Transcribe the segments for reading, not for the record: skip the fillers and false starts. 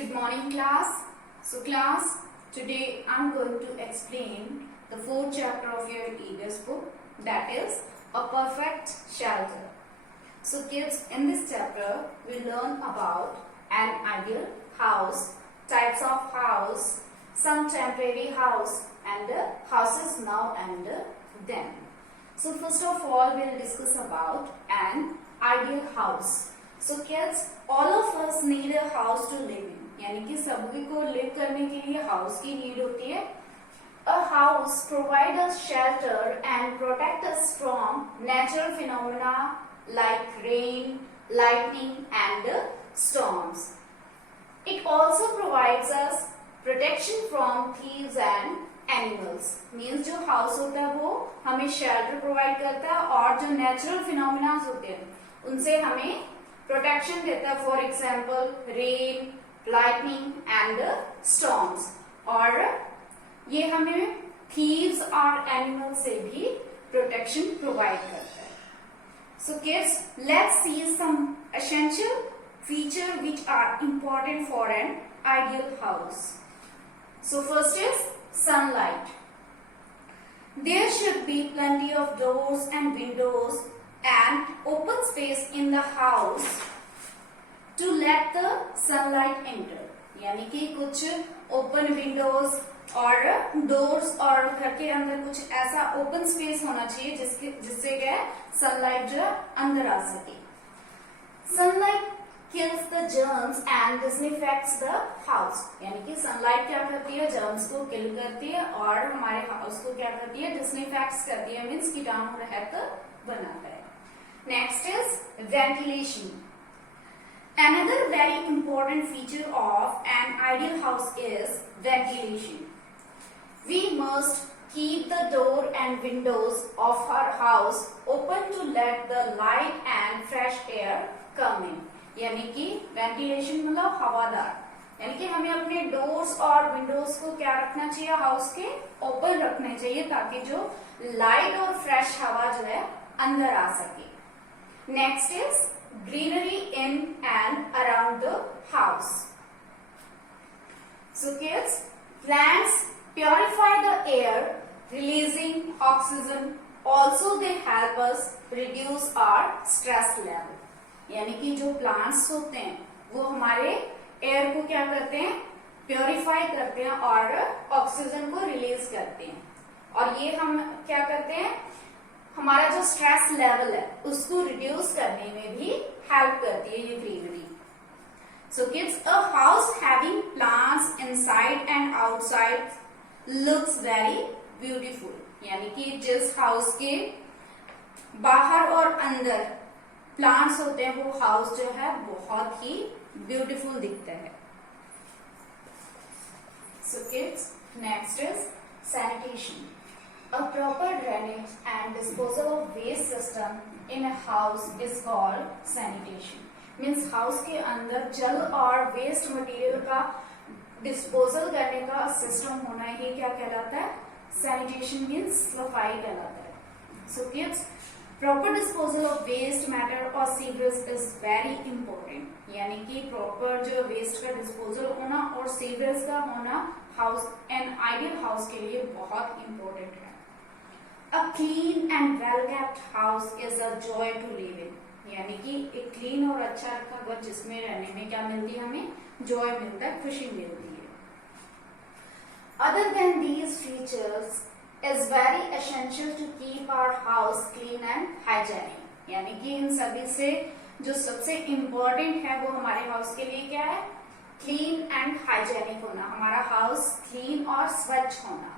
Good morning, class. So class, today I'm going to explain the fourth chapter of your EBS book, that is A Perfect Shelter. So kids, in this chapter we learn about an ideal house, types of house, some temporary house and houses now and then. So first of all we'll discuss about an ideal house. So kids, all of us need a house to live in. यानी कि सभी को लिव करने के लिए हाउस की नीड होती है. A house provides us shelter and protect us from natural phenomena like rain, lightning and storms. It also provides us protection from thieves and animals. Means जो हाउस होता है वो हमें शेल्टर प्रोवाइड करता है और जो नेचुरल फिनोमिना होते हैं उनसे हमें प्रोटेक्शन देता है. For example rain, lightning and storms. और ये हमें थीव्स और एनिमल से भी प्रोटेक्शन प्रोवाइड करता है. So kids, let's see some essential feature which are important for an ideal house. So first is sunlight. There should be plenty of doors and windows and open space in the house to let the sunlight enter. यानी कि कुछ open Windows और डोर्स और घर के अंदर कुछ ऐसा ओपन स्पेस होना चाहिए जिससे क्या सनलाइट जो अंदर आ सके. Sunlight kills the germs and disinfects the house. यानी कि सनलाइट क्या करती है, जर्म्स को किल करती है और हमारे हाउस को क्या करती है, डिसइंफेक्ट करती है. मीन्स कीटाणु रहित बनाता है. Next is ventilation. Another very important feature of an ideal house is ventilation. We must keep the door and windows of our house open to let the light and fresh air come in. यानी कि वेंटिलेशन मतलब हवादार. यानी कि हमें अपने डोर्स और विंडोज को क्या रखना चाहिए, हाउस के ओपन रखने चाहिए ताकि जो लाइट और फ्रेश हवा जो है अंदर आ सके. Next is greenery in and around the house. So kids, plants purify the air, releasing oxygen. Also they help us reduce our stress level. यानी कि जो प्लांट्स होते हैं वो हमारे एयर को क्या करते हैं, प्योरीफाई करते हैं और ऑक्सीजन को रिलीज करते हैं. और ये हम क्या करते हैं, हमारा जो स्ट्रेस लेवल है उसको रिड्यूस करने में भी हेल्प करती है ये greenery. So kids, a house having plants inside and outside looks very beautiful. यानी कि जिस हाउस के बाहर और अंदर प्लांट्स होते हैं वो हाउस जो है बहुत ही ब्यूटीफुल दिखता है. So kids, next is sanitation. A proper drainage and disposal of waste system in a house is called sanitation. Means house के अंदर जल और वेस्ट मटेरियल का डिस्पोजल करने का सिस्टम होना ही क्या कहलाता है, सैनिटेशन. मीन्स सफाई कहलाता है. So kids, proper disposal of waste matter or sewage is very important. यानी कि प्रॉपर जो वेस्ट का डिस्पोजल होना और सीवरेज का होना हाउस एन आइडियल हाउस के लिए बहुत इंपॉर्टेंट है. A clean and well kept house is a joy to live in. यानी कि एक क्लीन और अच्छा रखा घर जिसमें रहने में क्या मिलती है, हमें जॉय मिलता है, खुशी मिलती है. Other than these features is very essential to keep our house clean and hygienic. यानी कि इन सभी से जो सबसे इम्पोर्टेंट है वो हमारे हाउस के लिए क्या है, क्लीन एंड हाइजेनिक होना, हमारा हाउस क्लीन और स्वच्छ होना.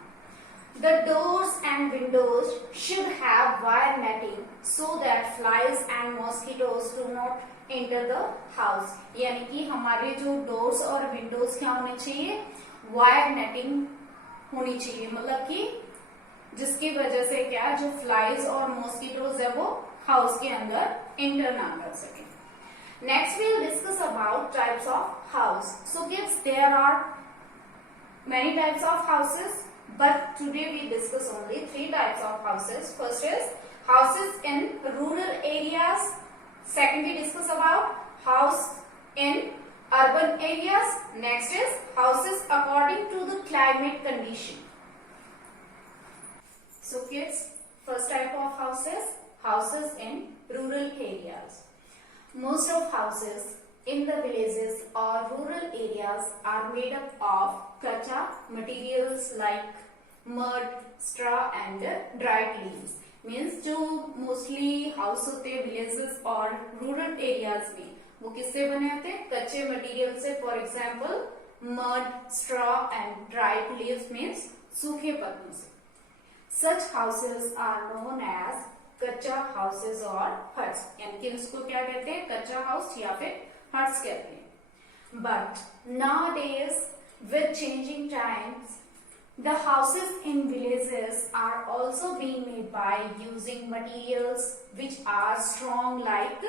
The doors and windows should have wire netting so that flies and mosquitoes do not enter the house. यानी कि हमारे जो डोर्स और विंडोज क्या होने चाहिए, वायर नेटिंग होनी चाहिए. मतलब कि जिसकी वजह से क्या जो फ्लाइज और मॉस्किटोज है वो हाउस के अंदर एंटर ना कर सके. Next we will discuss about types of house. So kids, there are many types of houses, but today we discuss only 3 types of houses. First is houses in rural areas. Second we discuss about house in urban areas. Next is houses according to the climate condition. So kids, first type of houses in rural areas. Most of houses in the villages or rural areas are made up of kacha materials like mud, straw and dried leaves. Means जो mostly house होते हैं विलेजेस और rural areas में वो किससे बने होते हैं? कच्चे मटेरियल से. For example mud, straw and dried leaves means सूखे पत्तों से. सच हाउसेस आर नोन एज कच्चा हाउसेस और हट्स. यानी कि उसको क्या कहते हैं? कच्चा हाउस या फिर हट्स कहते हैं. But nowadays with changing times the houses in villages are also being made by using materials which are strong like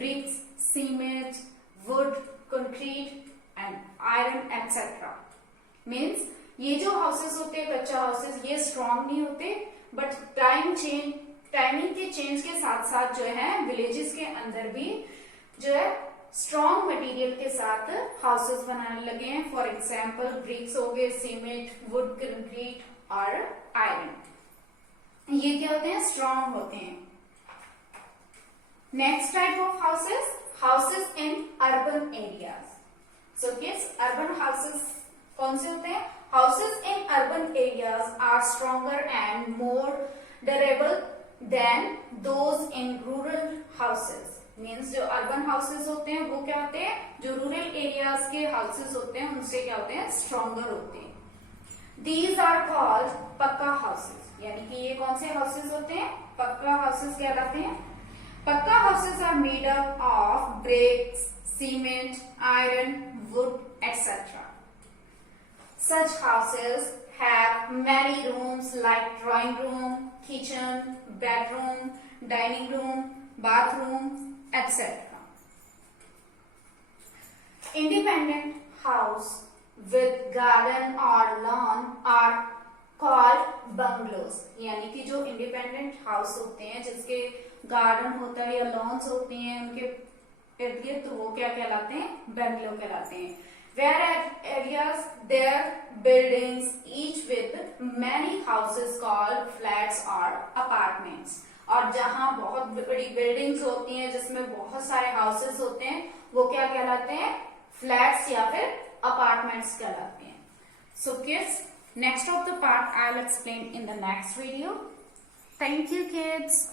bricks, cement, wood, concrete and iron etc. Means ये जो houses होते हैं कच्चा houses ये strong नहीं होते but टाइमिंग के चेंज के साथ साथ जो है villages के अंदर भी जो है स्ट्रॉन्ग मटेरियल के साथ हाउसेस बनाने लगे हैं. फॉर एग्जाम्पल ब्रिक्स हो गए, सीमेंट, वुड, कंक्रीट और आयरन. ये क्या होते हैं? स्ट्रॉन्ग होते हैं. Next type of houses in urban areas. So kids, urban houses कौन से होते हैं? Houses in urban areas are stronger and more durable than those in rural houses. Means जो अर्बन हाउसेस होते हैं वो क्या होते हैं? जो रूरल एरियाज के हाउसेस होते हैं उनसे क्या होते हैं? स्ट्रॉन्गर होते हैं. दीज आर कॉल्ड पक्का हाउसेस. यानी कि ये कौन से हाउसेस होते हैं? पक्का हाउसेस कहलाते हैं. Pucca houses are made up of bricks, cement, iron, wood etcetera. Such houses have many rooms like drawing room, kitchen, bedroom, dining room, bathroom, etc. Independent house with garden or lawn are called bungalows. यानी कि जो independent house होते हैं जिसके गार्डन होता है या लॉन्स होती हैं उनके इर्द गिर्द तो वो क्या कहलाते हैं? बंगलो कहलाते हैं. Where areas there buildings each with many houses called flats or apartments. और जहां बहुत बड़ी बिल्डिंग्स होती हैं जिसमें बहुत सारे हाउसेस होते हैं वो क्या कहलाते हैं? फ्लैट्स या फिर अपार्टमेंट्स कहलाते हैं. So kids, next of the part I will explain in the next video. Thank you kids.